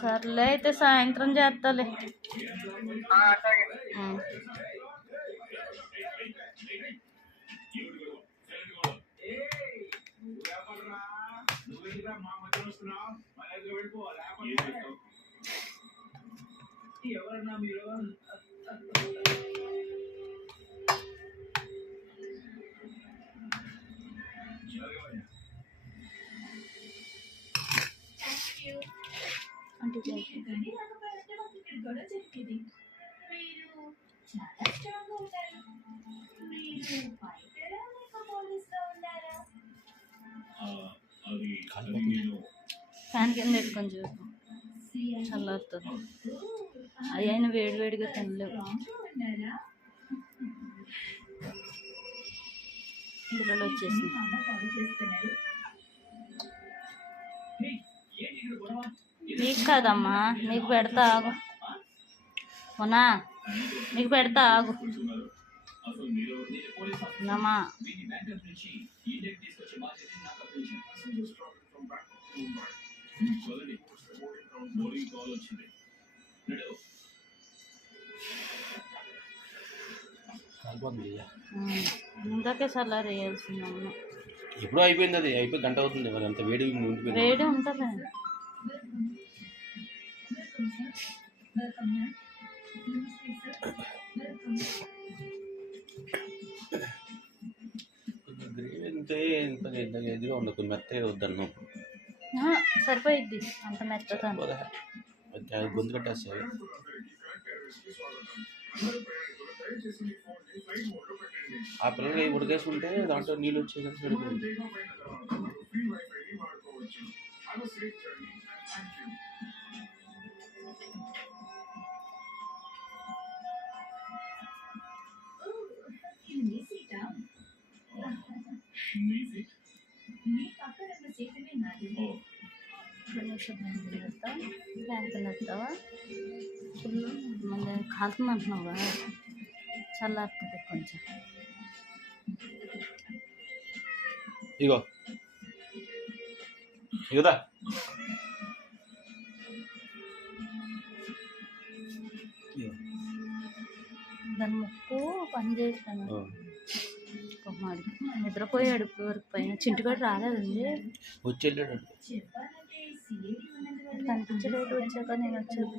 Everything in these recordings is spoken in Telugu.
సర్లే అయితే సాయంత్రం చేస్తాలే. ఫ్యాన్ కింద పెట్టుకొని చూపు, చల్లారుతుంది. అయినా వేడివేడిగా తినలేవు. పిల్లలు వచ్చేసింది. నీకు కాదమ్మా, నీకు పెడతా ఆగు. అవునా, నీకు పెడతా ఆగు. నమ్మా ఇందాకే చల్లారు వేయాల్సింది. ఇప్పుడు అయిపోయింది, అది అయిపోయి గంట అవుతుంది. మరి అంత వేడి వేడి ఉంటుంది. గ్రేవీ అంతే ఇదిగా ఉండదు, కొంచెం మెత్తగా వద్దన్ను. సరిపోయిద్ది అంత మెత్తగా, గొంతు కట్టేస్తాయి. ఆ పిల్లలకి ఉడకేసుకుంటే దాంట్లో నీళ్ళు వచ్చేసి సరిపోయింది. వస్తావా? ఫుల్ మళ్ళీ కాలుతుంది అంటున్నావు కదా, చల్లారుతుంది కొంచెం. ఇగో ఇగదా దాని ముక్కు పని చేస్తాను. మాడికి నిద్రపోయాడు ఇప్పుడు వరకు. పైన చింటుగాడు రాలేదండి, వచ్చేళ్ళాడు. కనిపించలేదు. వచ్చాక నేను వచ్చాను.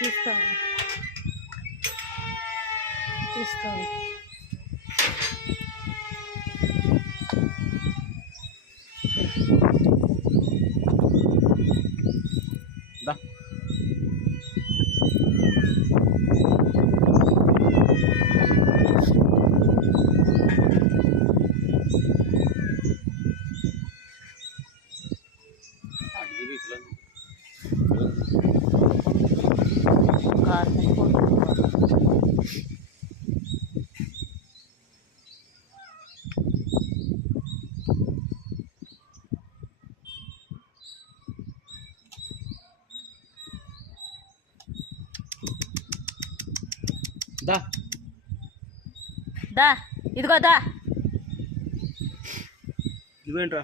తీస్తాను. దా ఇదిగో దా. ఇవేంట్రా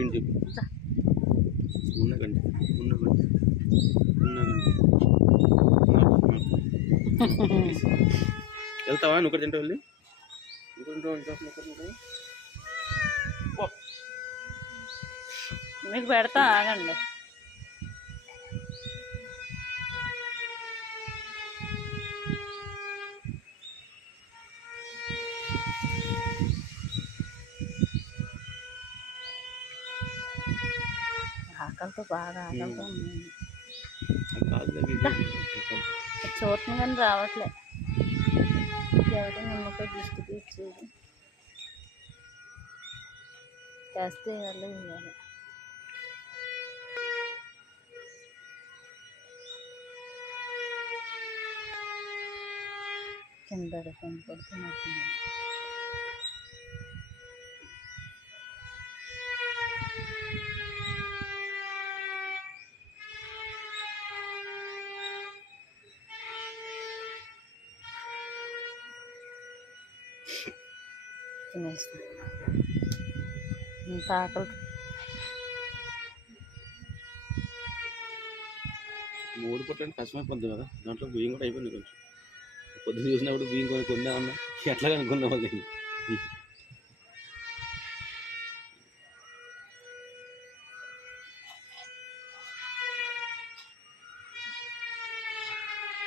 ఏంటి ఉన్నగండి వెళ్తావా? నువ్వు ఒకటి తింటా వెళ్ళి మీకు పెడతా ఆగండి. ఆకలితో బాగా ఆకలితో ఉంది. చూడటం కానీ రావట్లే. ఎవరు నిమ్మకాయ దృష్టి తీర్చేది చేస్తే వాళ్ళు ఇవ్వాలి. కింద కనపడుతున్నట్టు తినేస్తాను. ఇంత ఆకలి 3 పూటలు కష్టమైపోద్ది కదా, దాంట్లో బియ్యం కూడా అయిపోయింది కొంచెం. పొద్దున్న చూసినప్పుడు బియ్యం కొన్నా ఉన్నా ఎట్లా కనుక్కున్నా వాళ్ళు.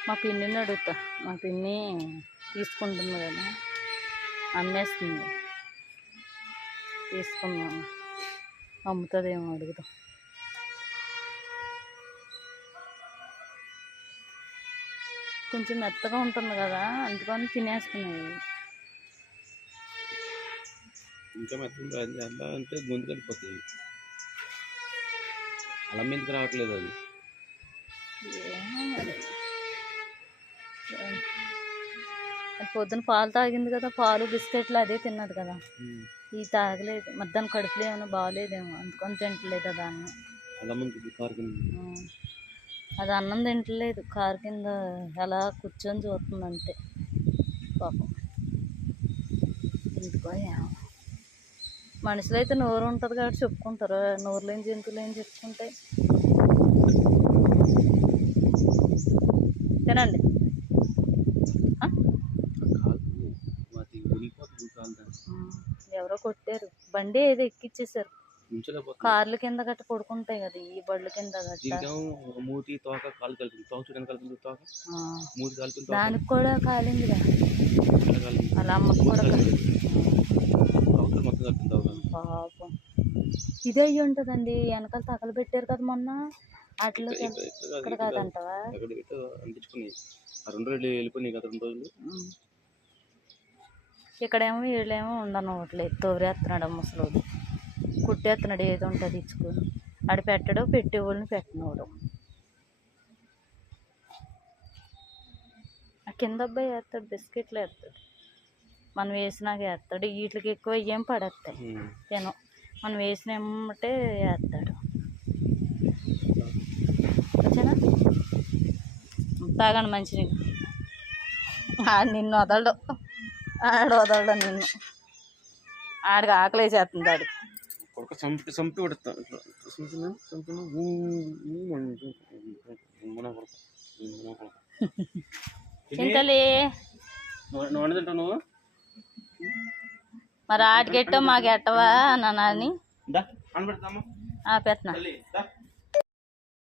మా పిన్నిని అడుగుతా. మా పిన్ని తీసుకుంటుంది కదా, అమ్మేస్తుంది. తీసుకున్నాను, అమ్ముతుందేమో అడుగుతాం. కొంచెం మెత్తగా ఉంటుంది కదా, అందుకని తినేస్తున్నాయి. ఇంకా మెత్తగా ఎలా అంటే గొంతు కలిపోతుంది. అలా మీదకి రావట్లేదు అది. పొద్దున పాలు తాగింది కదా, పాలు బిస్కెట్లు అదే తిన్నది కదా, ఇది తాగలేదు. మధ్యాహ్నం కడుపులో ఏమైనా బాగాలేదేమో అందుకని తింటలేదు దాన్ని. అది అన్నం తింటలేదు, కారు కింద అలా కూర్చొని చూస్తుంది అంతే పాపం. ఎందుకో మనుషులు అయితే నోరు ఉంటుంది కాబట్టి చెప్పుకుంటారు, నోరు లేని జంతువులు ఏం చెప్పుకుంటాయి. తినండి. ఎవరో కొట్టారు, బండి ఏదో ఎక్కిచ్చేసారు. కార్ల కింద గట్ట పడుకుంటాయి కదా, ఈ బళ్ళు కింద మూతి తోక కాలు కలిపి తోక మూతి కలిపి దానికి కూడా కాలిందిగా. అలా అమ్మకు కూడా పాపం. ఇదే అయ్యి ఉంటుందండి, వెనకాల తగలు పెట్టారు కదా మొన్న. వాటిలో ఇక్కడ కాదంటావా? ఇక్కడేమో వీళ్ళేమో ఉండనవట్లేదు, తోరేస్తున్నాడు ముసలోడు, కుట్టేస్తున్నాడు ఏదో ఉంటుంది ఇచ్చుకొని. ఆడ పెట్టడు, పెట్టేవాళ్ళని పెట్టినవాడు. ఆ కింద అబ్బాయి వేస్తాడు, బిస్కెట్లు వేస్తాడు, మనం వేసినాక వేస్తాడు. వీటికి ఎక్కువ ఏం పడేస్తాయి తినం, మనం వేసిన ఏమంటే వేస్తాడు. వచ్చానా తాగండి మంచినీళ్ళు. ఆడు నిన్ను వదలడు, ఆడు వదలడు నిన్ను. ఆడికి ఆకలి చేస్తుంది. ఆడికి చంపి తింటలే నువ్వు. మరి ఆటికెట్టో మాకు ఎట్టవా నాని. పెట్టినా